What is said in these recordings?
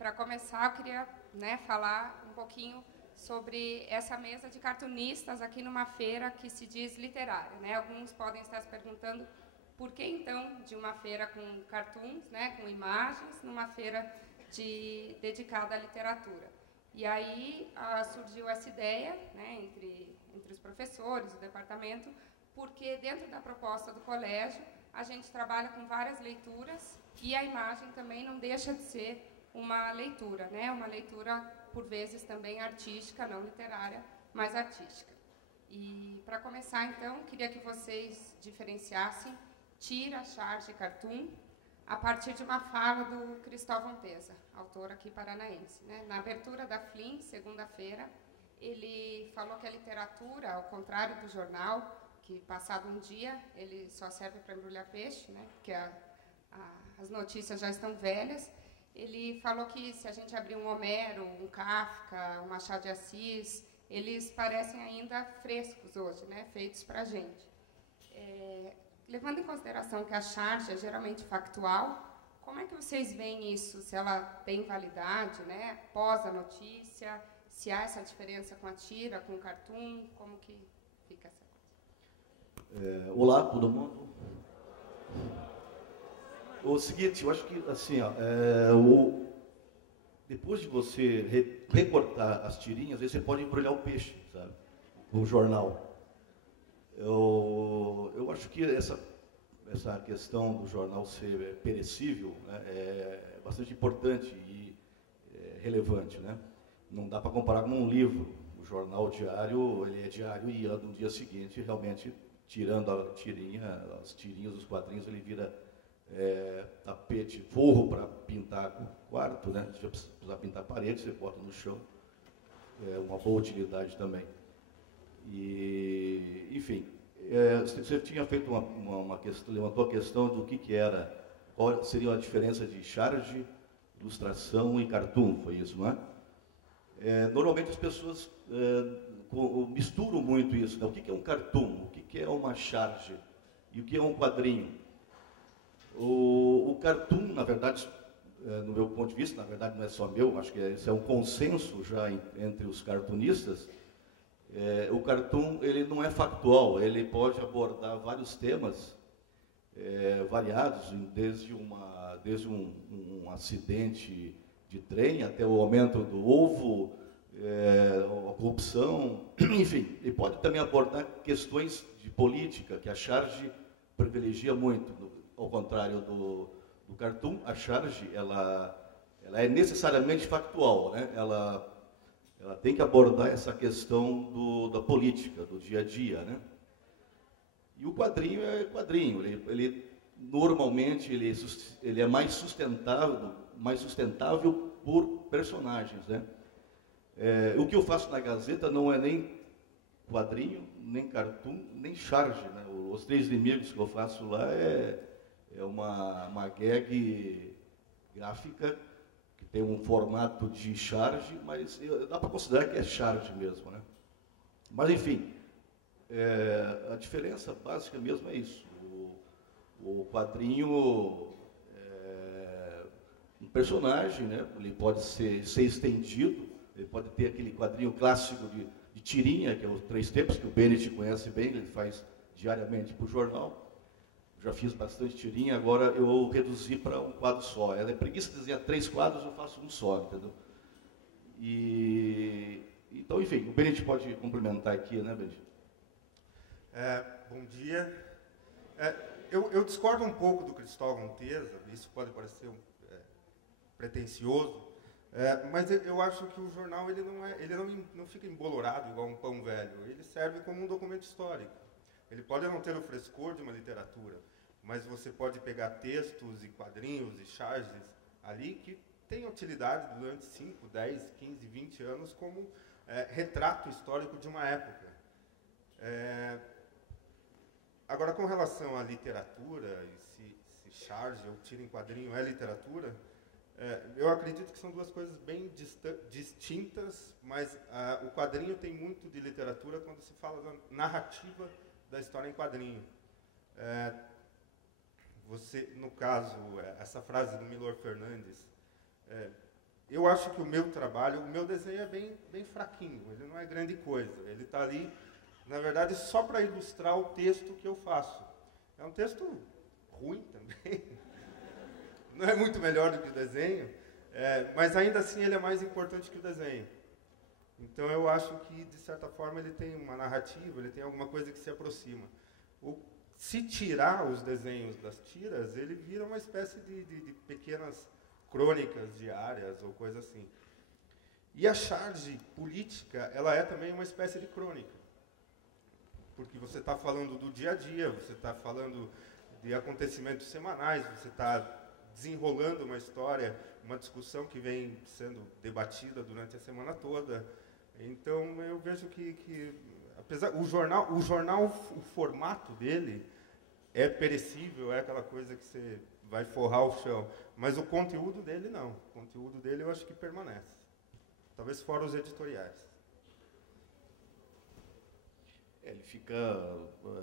para começar, eu queria, né, falar um pouquinho sobre essa mesa de cartunistas aqui numa feira que se diz literária, né? Alguns podem estar se perguntando por que, então, de uma feira com cartoons, né, com imagens, numa feira dedicada à literatura. E aí surgiu essa ideia, né, entre os professores, o departamento, porque dentro da proposta do colégio a gente trabalha com várias leituras e a imagem também não deixa de ser uma leitura, né, uma leitura por vezes também artística, não literária, mas artística. E para começar, então, queria que vocês diferenciassem tira, charge e cartoon a partir de uma fala do Cristóvão Teza, autor aqui paranaense, né? Na abertura da FLIM, segunda-feira, ele falou que a literatura, ao contrário do jornal, que passado um dia ele só serve para embrulhar peixe, né? Porque as notícias já estão velhas. Ele falou que se a gente abrir um Homero, um Kafka, um Machado de Assis, eles parecem ainda frescos hoje, né? Feitos para a gente. Levando em consideração que a charge é geralmente factual, como é que vocês veem isso? Se ela tem validade, né? Pós a notícia, se há essa diferença com a tira, com o cartoon, como que fica essa coisa? Olá, todo mundo. O seguinte, eu acho que, assim, depois de você recortar as tirinhas, às vezes você pode embrulhar o peixe, sabe? O jornal. Eu acho que essa questão do jornal ser perecível, né, é bastante importante e relevante, né? Não dá para comparar com um livro. O jornal diário, ele é diário e no dia seguinte, realmente, tirando as tirinhas dos quadrinhos, ele vira tapete, forro para pintar o quarto, né? Se você precisar pintar a parede, você bota no chão. É uma boa utilidade também. E, enfim, você tinha feito uma questão, levantou a questão do que era, qual seria a diferença de charge, ilustração e cartoon, foi isso, não é? Normalmente as pessoas misturam muito isso, né? O que é um cartoon, o que é uma charge e o que é um quadrinho. O cartoon, na verdade, no meu ponto de vista, na verdade não é só meu, acho que esse é um consenso já entre os cartunistas. O cartoon, ele não é factual, ele pode abordar vários temas variados, desde um acidente de trem até o aumento do ovo, a corrupção, enfim. Ele pode também abordar questões de política, que a charge privilegia muito. Ao contrário do cartoon, a charge ela é necessariamente factual, né? Ela tem que abordar essa questão da política, do dia a dia, né? E o quadrinho é quadrinho. Ele normalmente ele é mais sustentável por personagens, né? O que eu faço na Gazeta não é nem quadrinho, nem cartoon, nem charge, né? Os 3 inimigos que eu faço lá é uma gag gráfica que tem um formato de charge, mas dá para considerar que é charge mesmo, né? Mas, enfim, a diferença básica mesmo é isso. O quadrinho é um personagem, né? Ele pode ser estendido, ele pode ter aquele quadrinho clássico de tirinha, que é os 3 tempos, que o Bennett conhece bem, ele faz diariamente para o jornal. Já fiz bastante tirinha, agora eu reduzi para um quadro só. Ela é preguiça de desenhar 3 quadros, eu faço um só, entendeu? Então, enfim, o Bennett pode complementar aqui, né, Bennett? Bom dia. Eu discordo um pouco do Cristóvão Teza, isso pode parecer pretensioso, mas eu acho que o jornal ele não fica embolorado igual um pão velho, ele serve como um documento histórico. Ele pode não ter o frescor de uma literatura, mas você pode pegar textos e quadrinhos e charges ali que têm utilidade durante 5, 10, 15, 20 anos como retrato histórico de uma época. Agora, com relação à literatura, e se charge ou tira em quadrinho é literatura, eu acredito que são duas coisas bem distintas, mas o quadrinho tem muito de literatura quando se fala da narrativa da história em quadrinho. No caso, essa frase do Milor Fernandes, eu acho que o meu trabalho, o meu desenho é bem fraquinho, ele não é grande coisa. Ele está ali, na verdade, só para ilustrar o texto que eu faço. É um texto ruim também, não é muito melhor do que o desenho, mas ainda assim ele é mais importante que o desenho. Então eu acho que, de certa forma, ele tem uma narrativa, ele tem alguma coisa que se aproxima. Se tirar os desenhos das tiras, ele vira uma espécie de pequenas crônicas diárias ou coisa assim. E a charge política, ela é também uma espécie de crônica. Porque você está falando do dia a dia, você está falando de acontecimentos semanais, você está desenrolando uma história, uma discussão que vem sendo debatida durante a semana toda. Então, eu vejo que apesar o jornal, o formato dele é perecível, é aquela coisa que você vai forrar o chão. Mas o conteúdo dele não. O conteúdo dele eu acho que permanece. Talvez fora os editoriais. Ele fica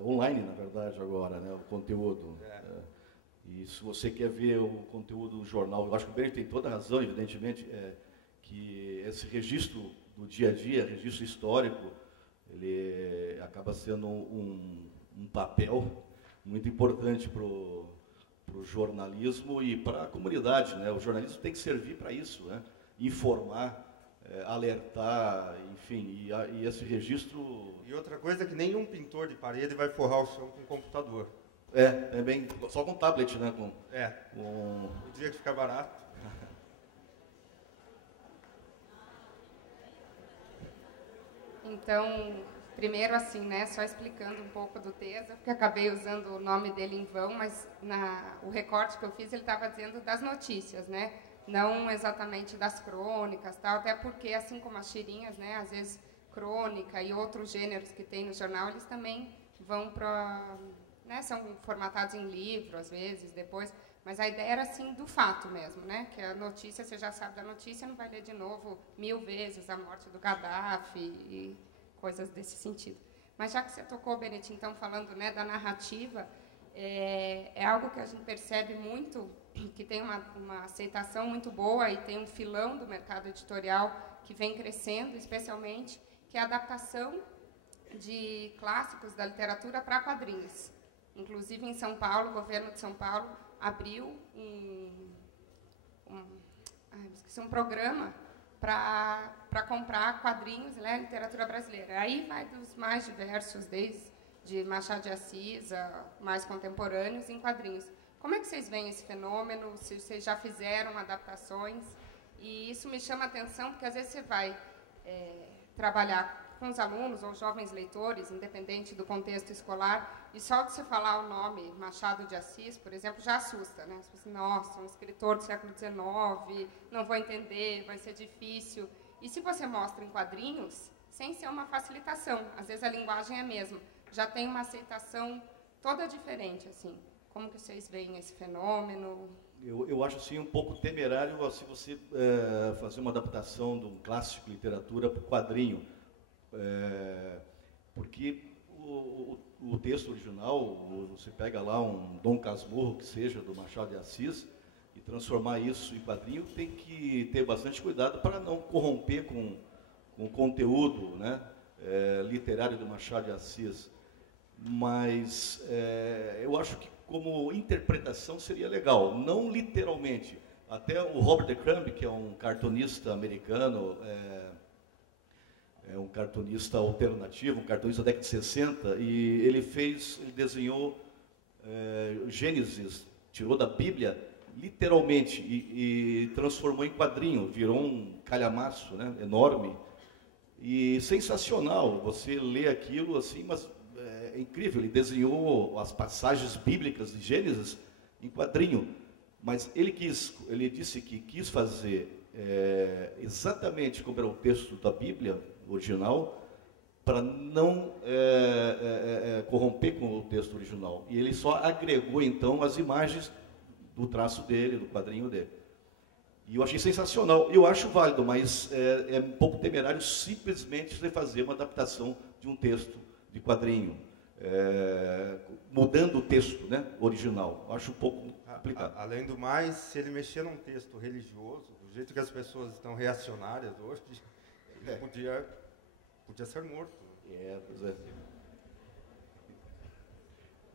online, na verdade, agora, né, o conteúdo. E se você quer ver o conteúdo do jornal, eu acho que o Benny tem toda a razão, evidentemente, que esse registro do dia a dia, registro histórico, ele acaba sendo um papel muito importante para o jornalismo e para a comunidade, né? O jornalismo tem que servir para isso, né? Informar, alertar, enfim, e esse registro... E outra coisa é que nenhum pintor de parede vai forrar o chão com computador. Também, só com tablet, né? O dia que ficar barato. Então, primeiro assim, né, só explicando um pouco do Tesa, porque acabei usando o nome dele em vão, mas o recorte que eu fiz, ele estava dizendo das notícias, né, não exatamente das crônicas, tal, até porque, assim como as tirinhas, né, às vezes crônica e outros gêneros que tem no jornal, eles também vão para, né, são formatados em livro, às vezes, depois, mas a ideia era, assim, do fato mesmo, né, que a notícia, você já sabe da notícia, não vai ler de novo 1000 vezes a morte do Gaddafi e coisas desse sentido. Mas já que você tocou, Benedito, então, falando, né, da narrativa, é algo que a gente percebe muito, que tem uma aceitação muito boa e tem um filão do mercado editorial que vem crescendo, especialmente, que é a adaptação de clássicos da literatura para quadrinhos. Inclusive, em São Paulo, o governo de São Paulo abriu um programa para comprar quadrinhos, né, literatura brasileira. Aí vai dos mais diversos, desde Machado de Assis a mais contemporâneos, em quadrinhos. Como é que vocês veem esse fenômeno? Se vocês já fizeram adaptações? E isso me chama a atenção, porque às vezes você vai trabalhar com os alunos ou jovens leitores, independente do contexto escolar, e só de você falar o nome Machado de Assis, por exemplo, já assusta, né? Você pensa, nossa, um escritor do século XIX, não vou entender, vai ser difícil. E se você mostra em quadrinhos, sem ser uma facilitação, às vezes a linguagem é a mesma, já tem uma aceitação toda diferente, assim. Como que vocês veem esse fenômeno? Eu acho assim um pouco temerário assim, você fazer uma adaptação de um clássico de literatura para o quadrinho. Porque o texto original, você pega lá um Dom Casmurro, que seja do Machado de Assis, e transformar isso em quadrinho, tem que ter bastante cuidado para não corromper com o conteúdo, né, literário do Machado de Assis. Mas eu acho que como interpretação seria legal, não literalmente. Até o Robert de Crumb, que é um cartunista americano, um cartunista alternativo, um cartunista da década de 60, e ele desenhou Gênesis, tirou da Bíblia, literalmente, e transformou em quadrinho, virou um calhamaço, né, enorme, e sensacional, você lê aquilo assim, mas é incrível, ele desenhou as passagens bíblicas de Gênesis em quadrinho, mas ele disse que quis fazer exatamente como era o texto da Bíblia original, para não corromper com o texto original. E ele só agregou, então, as imagens do traço dele, do quadrinho dele. E eu achei sensacional. Eu acho válido, mas é um pouco temerário simplesmente você fazer uma adaptação de um texto de quadrinho, mudando o texto, né, original. Eu acho um pouco complicado. Além do mais, se ele mexer num texto religioso do Do jeito que as pessoas estão reacionárias hoje, ele podia ser morto. Pois é.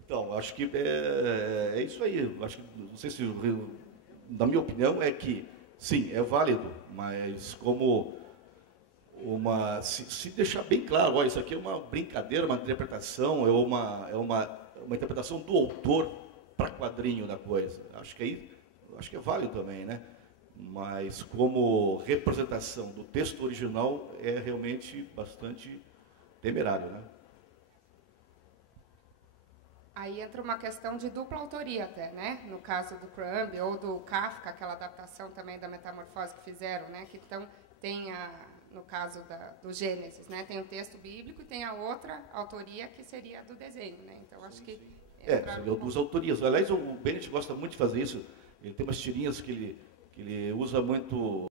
Então, acho que é isso aí. Acho que, não sei se, na minha opinião, é que, sim, é válido, mas como se deixar bem claro, olha, isso aqui é uma brincadeira, uma interpretação, é uma interpretação do autor para quadrinho da coisa. Acho que é válido também, né? Mas como representação do texto original é realmente bastante temerário, né? Aí entra uma questão de dupla autoria até, né? No caso do Crumb ou do Kafka, aquela adaptação também da Metamorfose que fizeram, né? Que tem no caso do Gênesis, né? Tem o texto bíblico e tem a outra autoria que seria do desenho, né? Então acho que seriam duas autorias. Aliás, o Bennett gosta muito de fazer isso. Ele tem umas tirinhas que ele usa muito